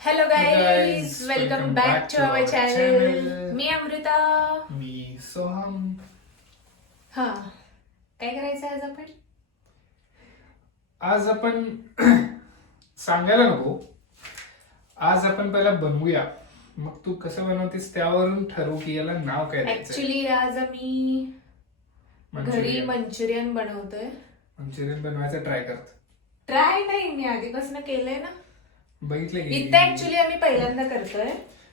Hello guys, welcome back to our channel. मी अमृता. मी सोहम. हा, काय करायचं आज आपण सांगायला नको. आज आपण पहिला बनवूया, मग तू कसं बनवतेस त्यावरून ठरवू की याला नाव काय द्यायचं. ऍक्च्युली आज आम्ही घरी मंचुरियन बनवतोय. मंचुरियन बनवायचा ट्राय करतो. ट्राय नाही, मी आधीपासून केलंय ना. बघितलं की इथे ऍक्च्युली आम्ही पहिल्यांदा करतोय.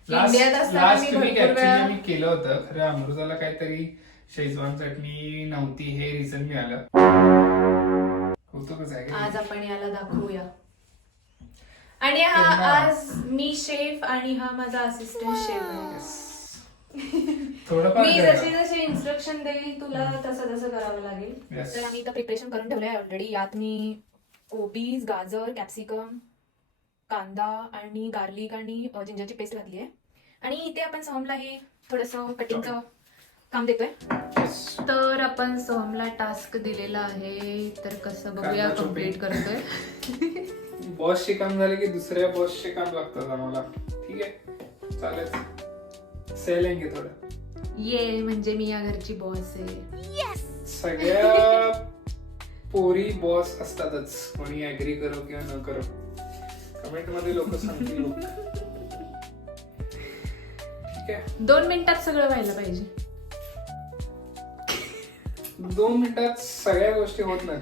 इंडियात असताना लास्ट मी वीक भरपूर वेळा ऍक्च्युली मी केलं होतं. खरं अमृताला काहीतरी शेजवान चटणी नव्हती हे रिझन मिळालं होतं. कसं आहे आज का? आपण याला दाखवूया. आणि हा आज मी शेफ आणि हा माझा असिस्टंट शेफ आहे. थोडंफार मी करा. जसे जसे इन्स्ट्रक्शन देईल तुला तसं तसं करावं लागेल. Yes. तर आम्ही इथं प्रिपरेशन करून ठेवलंय ऑलरेडी. यात मी कोबीज, गाजर, कॅप्सिकम, कांदा आणि गार्लिक आणि जिंजरची पेस्ट घातली आहे. आणि इथे आपण सोहमला हे थोडंसं कटिंगचं काम देतोय. तर आपण सोहमला टास्क दिलेला आहे, तर कसं बघूया कांदा कम्प्लीट करतोय. बॉसचे काम झाले की दुसऱ्या बॉसचे काम लागतात आम्हाला. ठीक आहे, चालेल. सेलेंगे थोडं. ये म्हणजे मी या घरची बॉस आहे. सगळ्या पोरी बॉस असतातच, कोणी ऍग्री करो किंवा न करो. कमेंट मध्ये लोक सांगतील. ठीक आहे, 2 मिनिटात सगळं व्हायला पाहिजे. 2 मिनिटात सगळ्या गोष्टी होत नाहीत.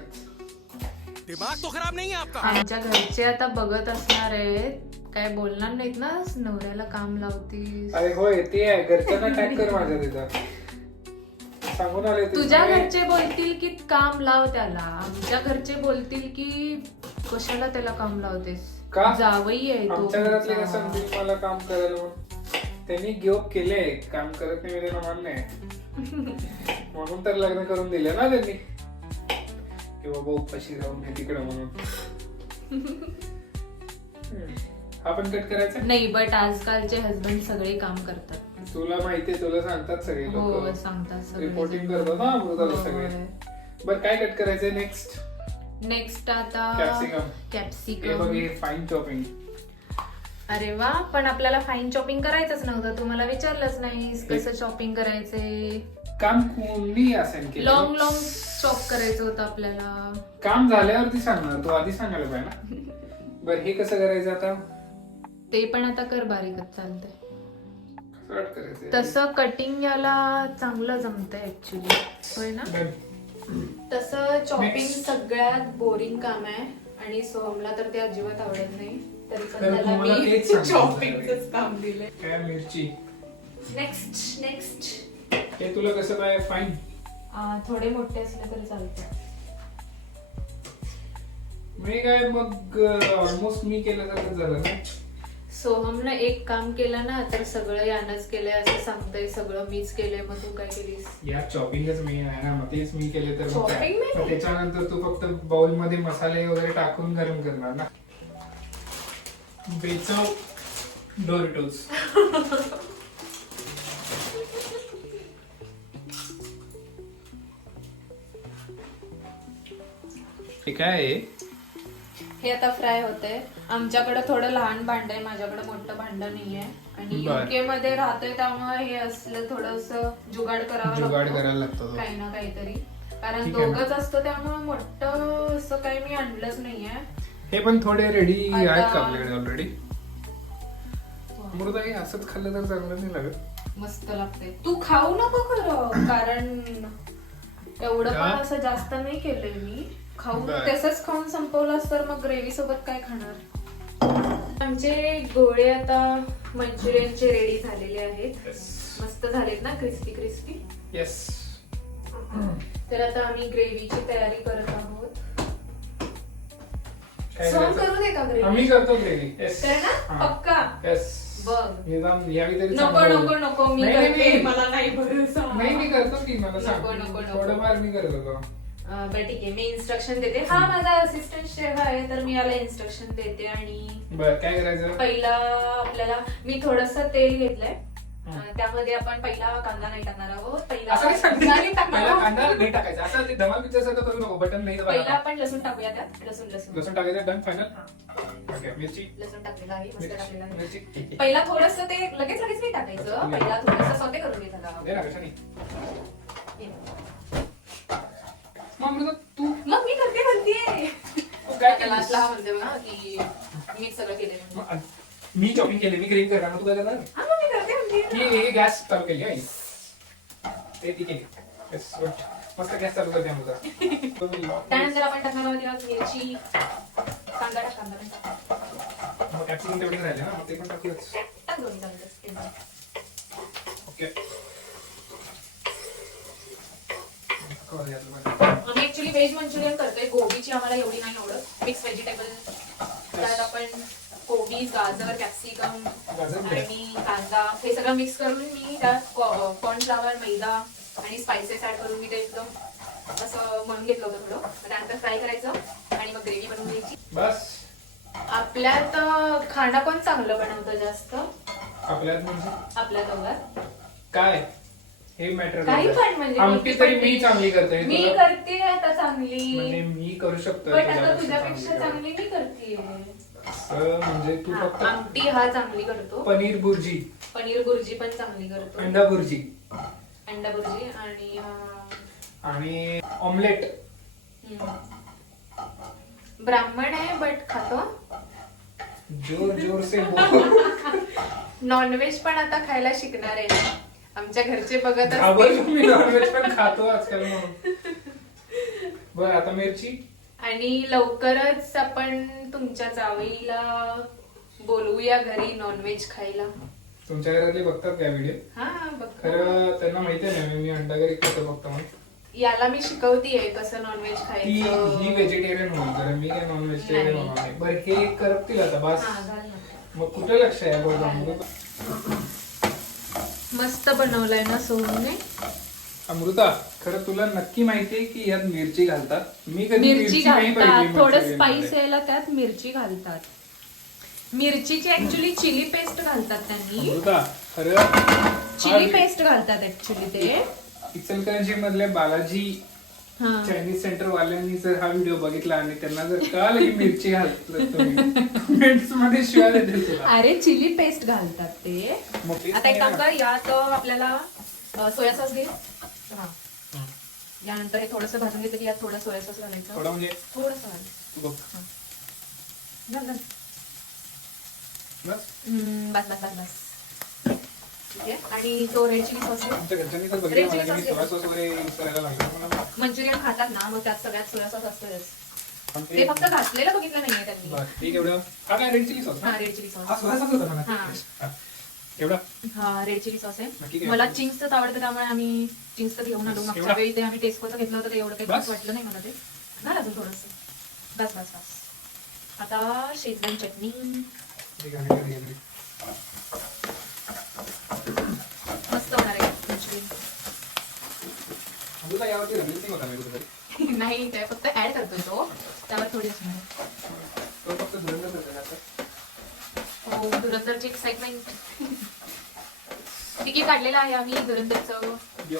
दिमाग तो खराब नहीं है आपका. आमच्या घरचे आता बघत असणार आहेत, काय बोलणार नाहीत ना, नवऱ्याला काम लावतीस. अरे होय, ते आहे. घरच्यांना टॅग कर माझ्या तिथं. सांगून आले ते. तुझ्या घरचे बोलतील की काम लाव त्याला, आमच्या घरचे बोलतील की कशाला त्याला काम लावतेस. का? जावई आहे तो. आमच्या घरातले तुमचा. कसं सांगतील मला काम करायला म्हणून. त्यांनी गिव्ह केले, काम करत नाही मी त्यांना मान्य आहे. म्हणून तर लग्न करून दिले ना त्यांनी, की बाबा उपाशी राहून हे तिकडं म्हणून. आपण कट करायचा. नाही, बट आजकालचे हसबंड सगळे काम करतात. तुला माहितीये, तुला सांगतात सगळे हो, लोक. सांगतात सगळे. रिपोर्टिंग करतात ना अमृताला सगळे. होय. बरं, काय कट करायचंय नेक्स्ट? नेक्स्ट आता कॅप्सिकम. हे बघ, कॅप्सिकम. हे फाईन चॉपिंग. अरे वा, पण आपल्याला फाईन चॉपिंग करायचंच नव्हतं. तुम्हाला विचारलंच नाहीस कसं चॉपिंग करायचंय. काम कोणी असेल केलं. लॉंग लॉंग चॉप करायचं होतं आपल्याला. काम झाल्यावरती सांगणार, तू आधी सांगायला पाहिजे ना. बरं, हे कसं करायचं आता? ते पण आता कर, बारीकच चालतंय. कसं कट करायचं? तसं कटिंग याला चांगलं जमतंय ऍक्च्युली, होय ना. तसं चॉपिंग Next. सगळ्यात बोरिंग काम आहे आणि सोहमला तर ते अजिबात आवडत नाही. तरी पण तर त्याला तुम्हाला मी तेच सांगायचं चॉपिंगच काम दिलंय. काय मिरची. नेक्स्ट हे तुला कसं पाहिजे? फाईन. थोडे मोठे असले तरी चालतं. मी काय मग ऑलमोस्ट मी केल्यासारखं झालं ना. सोहमनं एक काम केलं ना, तर सगळं यानंच केलंय असं सांगतंय. सगळं मीच केलंय, मग तू काय केलीस? या चॉपिंगच मी आहे ना, मग तेच मी केले तर मग काय? Chopping नाही? मग त्याच्यानंतर तू फक्त बाउल मध्ये मसाले वगैरे टाकून गरम करणार ना. बेचव डोरिटोस. हे काय आहे? हे आता फ्राय होतंय. आमच्याकडे थोडं लहान भांड आहे, माझ्याकडे मोठं भांड नाहीये. आणि बर. युके मध्ये राहतोय त्यामुळे हे असलं थोडस जुगाड करावं जुगाड लागतं. करायला लागतो तो. काही ना काहीतरी, कारण ठीक आहे ना. दोघच असतो त्यामुळे मोठं असं काही मी आणलंच नाहीये. हे पण थोडे रेडी आता- आहेत का आपल्याकडे ऑलरेडी? मृदा, हे असंच खाल्लं तर चांगलं नाही लागत. मस्त लागते. तू खाऊ नको खरं, कारण एवढं का? पण असं जास्त नाही केलंय मी. खाऊन बर. तसंच खाऊन संपवलंस तर मग ग्रेव्ही सोबत काय खाणार. आमचे गोळे आता मंचुरियनचे रेडी झालेले आहेत. मस्त झालेत ना, क्रिस्पी क्रिस्पी. येस. तर आता आम्ही ग्रेव्हीची तयारी करत आहोत. काय सोहम करायचं? करू दे का ग्रेव्ही? आम्ही करतो ग्रेव्ही. येस. तर ना, पक्का. येस. बघ. निदान यावी तरी नको चांगलं नको होईल. नको, मी नाही, नाही, करते. नाही. मला नाही भरोसा. नाही, मी करतो की मला सांग. नको, नको, नको. थोडंफार मी करत होतो. बरं, ठीक आहे, मी इन्स्ट्रक्शन देते. हा माझा असिस्टंट शेफ आहे, तर मी याला इन्स्ट्रक्शन देते. आणि बर, काय करायचं? पहिला आपल्याला मी थोडस तेल घेतलंय त्यामध्ये आपण पहिला कांदा नाही टाकणार आहोत, पहिला असं नाही सांगते. नाही टाकणार पहिला आहोत. कांदा नाही टाकायचा, असं ते धमाल पिक्चर सारखं करू नको, बटन नाही पहिला दबायला. आपण लसूण टाकूया त्यात, लसूण लसूण टाकायचं, डन फायनल. हा. ओके, मिरची लसूण टाकलेला आहे, मस्त टाकलेला आहे. मिरची पहिला थोडस ते लगेच नाही टाकायचं, पहिला थोडस सॉटे करून घे त्याला. दे ना कशाने. ये. मग अमृता, तू मग मी करते म्हणतीये. तू काय त्याला केलीस? असला म्हणते बघा की मी सगळं केलंय म्हणून. मग मी चॉपिंग केली, मी ग्रेव्ही करणार, मग तू काय करणार? हा मग मी करते म्हणतीये. की हे गॅस चालू केली आहे ते ठीक आहे. Yes, good. मस्त गॅस चालू करते अमृता. त्यानंतर आपण टाकणार आहोत यात मिरची, कांदा टाक. मग कॅप्सिकम तेवढीच राहिले ना, मग ते पण टाकूच. टाक दोन्ही चमचे. ओके. आम्ही ऍक्च्युली व्हेज मंचुरियन करतोय, गोबीची आम्हाला एवढी नाही आवडत. मिक्स व्हेजिटेबल त्यात आपण कोबी, गाजर, कॅप्सिकम आणि कांदा हे सगळं मिक्स करून मी त्यात कॉर्नफ्लॉवर, मैदा आणि स्पाइसेस ऍड करून मी ते एकदम असं मळून घेतलं होतं थोडं. त्यानंतर फ्राय करायचं आणि मग ग्रेव्ही बनवून घ्यायची. बस आपल्यात खाणं कोण चांगलं बनवतं जास्त? आपल्यात म्हणजे आपल्या दोघात काय हे मॅटर काही पण म्हणजे आमटी कोणती तरी पण मी dish. चांगली करते. मी तुला- करते आता चांगली, म्हणजे मी करू शकतो पण आता तुझ्यापेक्षा चांगली मी करते. म्हणजे तू फक्त आमटी हा चांगली करतो, पनीर बुर्जी, पनीर बुर्जी पण चांगली करतो, अंडा बुर्जी अंडा बुर्जी आणि आणि ऑमलेट. ब्राह्मण आहे बट खातो. जोर जोर से बोल. नॉनव्हेज पण आता खायला शिकणार आहे. आमच्या घरचे बघत घाबरलो असतील. मी, नॉनव्हेज पण खातो आजकाल म्हणून. बरं आता मिरची. आणि लवकरच आपण तुमच्या जावईला बोलवूया घरी नॉनव्हेज खायला. तुमच्या घरातले बघतात काय व्हिडिओ? हा बघ, खरं त्यांना माहिती नाही मी अंडा घरी खातो फक्त म्हणून. याला मी शिकवतीये कसं नॉनव्हेज ही खायचं. व्हेजिटेरियन होईल कारण मी काय नॉन व्हेजिटेरियन नाही. होणार नाही. बरं हे करपतील आता बस. हा, घाल ना. मग कुठे लक्ष आहे बघ. मस्त बनवलंय ना सोहमने. अमृता खरं तुला नक्की माहितीये की यात मिरची घालतात? मी कधी मिरची नाही घालतात, पाहिली थोडं मंचुरियन स्पाइस मध्ये. यायला त्यात मिरची घालतात. मिरचीची ऍक्च्युली चिली पेस्ट घालतात त्यांनी. अमृता खरं चिली पेस्ट घालतात ऍक्च्युली ते. इचलकरंजी मधल्या बालाजी हा. चायनीज सेंटर वाल्यांनी जर हा व्हिडिओ बघितला आणि त्यांना जर कळालं की मिरची घालतात तुम्ही कमेंट्स मध्ये शिवाय देतील तुला. अरे चिली पेस्ट घालतात ते. मग तेच आता एक काम नाही कर, यात आपल्याला सोया सॉस घे. हा. यानंतर हे थोडंसं भाजून घेतलं की यात थोडं सोया सॉस ना. घालायचं. थोडं म्हणजे थोडंसं घाल. तू बघ घाल, घाल. बस. बस बस बस बस. ठीक आहे. आणि तो रेड चिली सॉस आहे. आमच्या घरच्यांनी तर बघितलं रेड मला चिली की मी सॉस सोया सॉस वगैरे यूज करायला लागलो मला. मंचुरियन खातात ना, मग त्यात सगळ्यात सोया सॉस असतोच. पण ते फक्त घातलेलं बघितलं नाहीये त्यांनी. बरं ठीक एवढं. हा काय रेड चिली सॉस हा रेड चिली हा सॉस. सोया सॉस होता ना. हा. हा. एवढा हा रेड चिली सॉस नक्की आहे. काय? मला चिंग्सच आवडतं त्यामुळे आम्ही चिंग्सच घेऊन आलो. मागच्या एवढा? वेळी ते आम्ही टेस्कोचं घेतलं होतं ते एवढं काही बस? खास वाटलं नाही मला ते. घाल अजून थोडंसं. बस बस बस. आता शेजवान चटणी. ठीक आहे. मस्त होणार आहे मंचुरियन. अमृता यावरती रनिंग होता मी कुठेतरी. नाही काय फक्त ऍड करतोय तो, त्यावर थोडी असणार. तो फक्त धुरंदर होता आता. हो धुरंदरची एक्साइटमेंट. तिकीट काढलेलं आहे आम्ही धुरंदरचं. यो.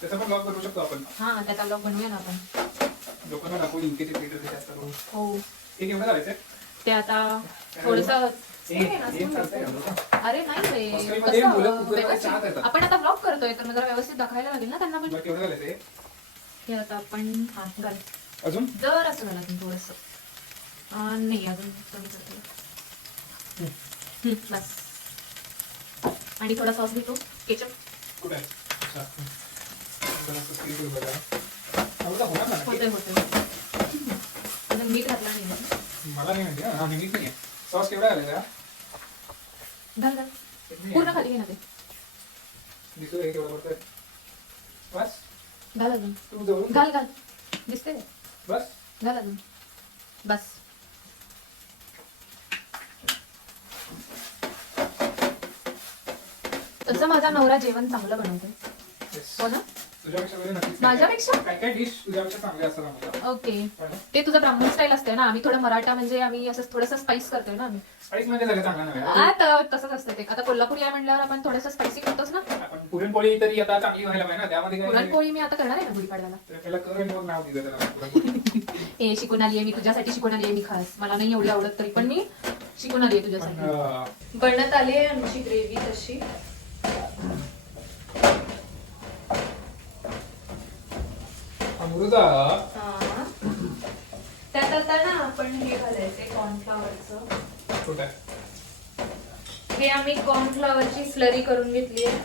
त्याचा पण ब्लॉग करू शकतो आपण. हा त्याचा ब्लॉग बनवूया ना आपण. लोकांना दाखवू युकेचे थिएटर ते जास्त करून. हो एक एवढं करायचंय. ते आता थोडस. अरे नाही रे हॉस्टेलमध्ये कसं मुलं कुकरमध्ये चहा व्यवस्थित- करतात. आपण आता ब्लॉग करतोय तर मग जरा व्यवस्थित दाखवायला लागेल ना त्यांना पण. बरं केवढं घालायचंय? हे आता आपण हा घाल. अजून जर असं घाला तुम्ही थोडस. नाही अजून कमी करतो. बस. आणि थोडा सॉस घेतो केचप. कुठे आहे? अच्छा. जरासं स्पीड घेऊ बघा. अमृता होणार ना नक्की? होतंय होतंय. अजून मीठ घातलं नाही ना. मला नाही माहिती हा मी नाही आहे. सॉस केवढा घालायचा? घाल घाल पूर्ण खाली घे ना ते. दिसू हे केवढं पडतंय? बस घाल अजून. तू जवळून घाल घाल दिसते ते. बस. घाल अजून. बस. तसं माझा नवरा जेवण चांगलं बनवतो. Yes. हो ना. तुझ्यापेक्षा वगैरे नक्कीच माझ्यापेक्षा? काय काय डिश तुझ्यापेक्षा चांगले असतात आम्हाला. ओके. ते तुझं ब्राह्मण स्टाईल असते ना, आम्ही थोडं मराठा म्हणजे आम्ही असं थोडंसं स्पाइस करतोय ना आम्ही. स्पाइस मध्ये सगळं चांगलं नव्हे. आता तसंच असतं ते. आता कोल्हापुरी आहे म्हणल्यावर आपण थोडंसं स्पायसी करतोच ना. आपण पुरणपोळी तरी आता चांगली व्हायला पाहिजे ना, त्यामध्ये काय पुरणपोळी मी आता करणार आहे ना गुढीपाडव्याला. त्याला कर आणि मग नाव दिलं त्याला पुरणपोळी. ए शिकून आली आहे मी, तुझ्यासाठी शिकून आली आहे मी खास. मला नाही एवढी आवडत तरी पण मी शिकून आली आहे पण, तुझ्यासाठी. बनत आली आहे आमची ग्रेव्ही तशी. अमृता हा. त्यात आता ना आपण हे घालायचंय कॉर्नफ्लॉवरचं. कुठं आहे? हे आम्ही कॉर्नफ्लॉवरची स्लरी करून घेतली आहे.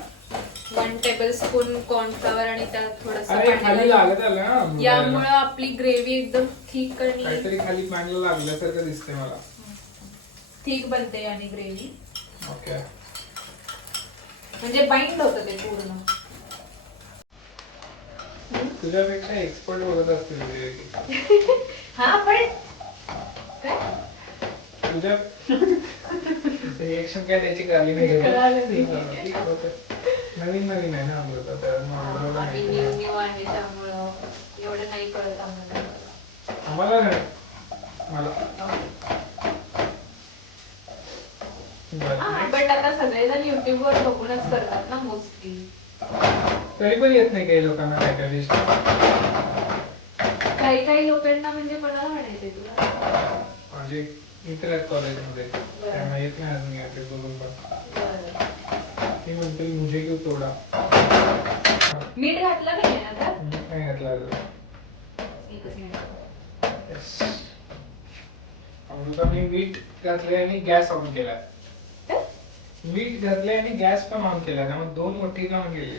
1 टेबलस्पून कॉर्नफ्लॉवर आणि त्यात थोडंसं अरे पाणी खाली घालून. लागत आलं ना यामुळं आपली ग्रेव्ही एकदम थिक आणि काहीतरी खाली पाण्याला लागल्यासारखं दिसतंय मला. थिक बनते आणि ग्रेव्ही ओके. म्हणजे बाइंड होतं ते पूर्ण. तुझ्यापेक्षा एक्सपर्ट बोलत असते हा पण काय तुझ्या रिएक्शन काय त्याची कळाली नाही गेली. कळालं नाही. ठीक होतं. नवीन नवीन आहे ना अमृता, तर मग आपल्याला आम्ही माहिती नाही. न्यू आहे त्यामुळं एवढं नाही कळत आम्हाला. आम्हाला नाही. मला हा, बरं. पण आता सगळेजण युट्यूब वर बघूनच करतात ना मोस्टली. तरी पण येत नाही काही लोकांना काय काय डिश. काही काही लोकांना म्हणजे कोणाला म्हणायचंय तुला? माझे मित्र आहेत कॉलेजमध्ये, त्यांना येत नाही अजून युट्यूब बघून पण. बरं. ती म्हणते मुझे क्यों तोडा. मीठ घातलं नाही ना त्यात? नाही घातला अजून. एकच मिनिट. Yes. अमृता मी मीठ घातले आणि गॅस ऑन केला. मीठ घातले आणि गॅस पण ऑन केला, त्यामुळे 2 मोठी लावून गेली.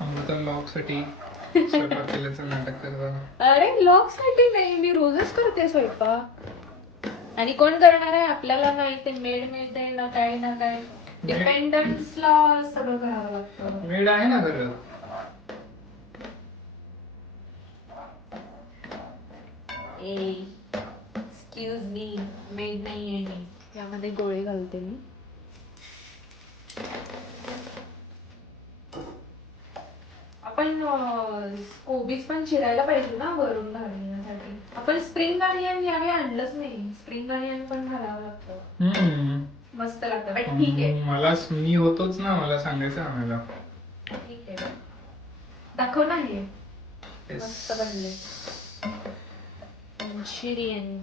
अमृता लॉक साठी स्वयंपाक केल्याचं नाटक करताना. अरे व्लॉग साठी नाही, मी रोजच करते स्वयंपाक. आणि कोण करणार आहे? आपल्याला नाही ते मेड मिळते ना काय ना काय. डिपेंडन्सला सगळं करावं लागतं. मेड आहे ना घरात. एक्सक्यूज मी, मेड नाही आहे मी. यामध्ये गोळे घालते मी. आपण कोबीज पण चिरायला पाहिजे ना वरून घालण्यासाठी. आपण स्प्रिंग अनियन यावेळी आणलंच नाही. स्प्रिंग अनियन पण घालावं लागतं. मस्त लागतं पण ठीक आहे. मला मी होतोच ना, मला सांगायचं आम्हाला. ठीक आहे. दाखव ना हे. Yes. मस्त बनले. मंचुरियन.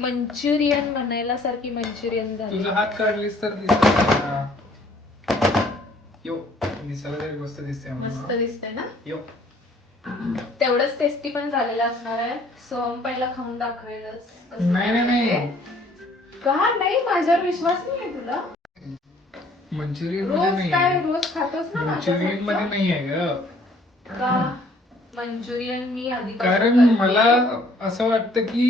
मंचुरियन बनायला सारखी मंचुरियन झाली. तुझा हात काढलीस तर दिसत. यो दिसायला तरी मस्त दिसते. मस्त दिसते ना. यो तेवढंच टेस्टी पण झालेलं असणार आहे. सो पहिला खाऊन दाखवेलच. नाही नाही नाही. का नाही? माझ्यावर विश्वास नाही आहे तुला? मंचुरियन मध्ये रोज नाही काय आहे. रोज खातोस ना मंचुरियन मध्ये नाही आहे ग. का? मंचुरियन मी आधी कारण मला असं वाटतं की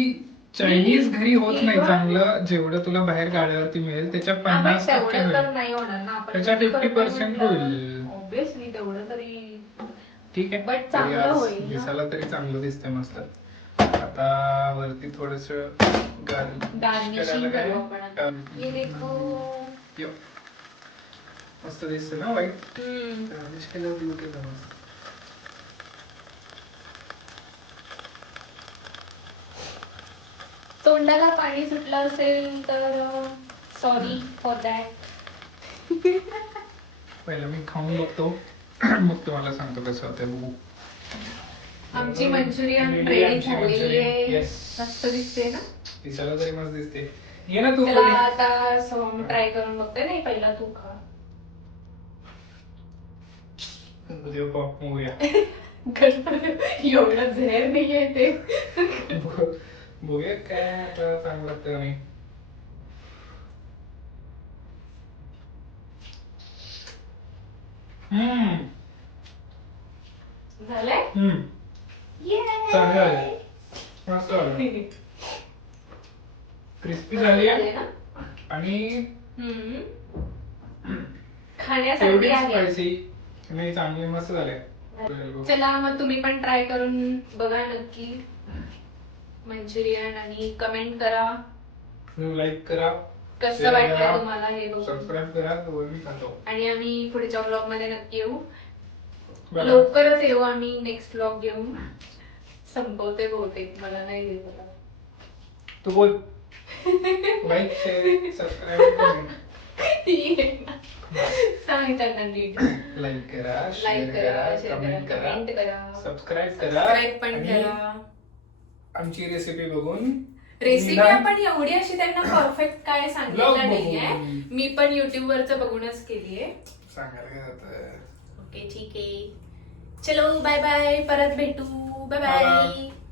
चायनीज घरी होत नाही चांगलं, जेवढं तुला बाहेर गाड्यावरती मिळेल त्याच्या 50% तेवढं तर होईल. नाही होणार ना. आपण त्याच्या 50% होईल. ऑब्विसली तेवढं तरी ठीक आहे. But चांगलं तरी आज होईल ना. दिसायला तरी चांगलं दिसतंय मस्त. आता वरती थोडस गार्निशिंग करू आपण. ये देखो. यो मस्त दिसतं ना वाईट. हम्म. गार्निश केल्यावर look येतो मस्त. तोंडाला पाणी सुटलं असेल तर सॉरी फॉर दॅट. पहिलं मी खाऊन बघतो मग तुम्हाला सांगतो कसं होतं बघू. आमची मंचुरियन Ready रेडी आमची झालेली मंचुरियन. आहे. Yes. मस्त दिसते ना. दिसायला तरी मस्त दिसते. ये ना तू त्याला पण. आता ट्राय करून बघते. नाही पहिला तू खा. देव पाप मोया. एवढं झेर नाहीये ते. बघूया काय आता चांगलं लागतं का नाही. झालंय? चांगलं आहे. मस्त झालं. क्रिस्पी झाली आहे ना. आणि खाण्यासाठी तेवढी आहे. स्पायसी नाही, चांगली मस्त झाले. चला मग तुम्ही पण ट्राय करून बघा नक्की मंचुरियन आणि कमेंट करा. लाईक करा, कसं वाटलं तुम्हाला हे बघून सबस्क्राईब करा मी खातो. आणि आम्ही पुढच्या व्लॉग मध्ये नक्की येऊ. लवकरच येऊ आम्ही नेक्स्ट व्लॉग घेऊन. संपवते बहुतेक, मला नाही येत आता. तू बोल. लाईक शेअर सबस्क्राईब सांग त्यांना नीट. लाईक करा, लाईक करा, शेअर कमेंट करा, करा, कमेंट करा, सबस्क्राईब सबस्क्राईब पण आणि करा. आमची रेसिपी बघून रेसिपी निदान- आपण एवढी अशी त्यांना परफेक्ट काय Vlog सांगितलं बघून. नाहीये. मी पण युट्यूब वरच बघूनच केलीये. सांगायला काय जातं. ओके ठीक आहे. चलो बाय बाय, परत भेटू. Bye Bye. बाय.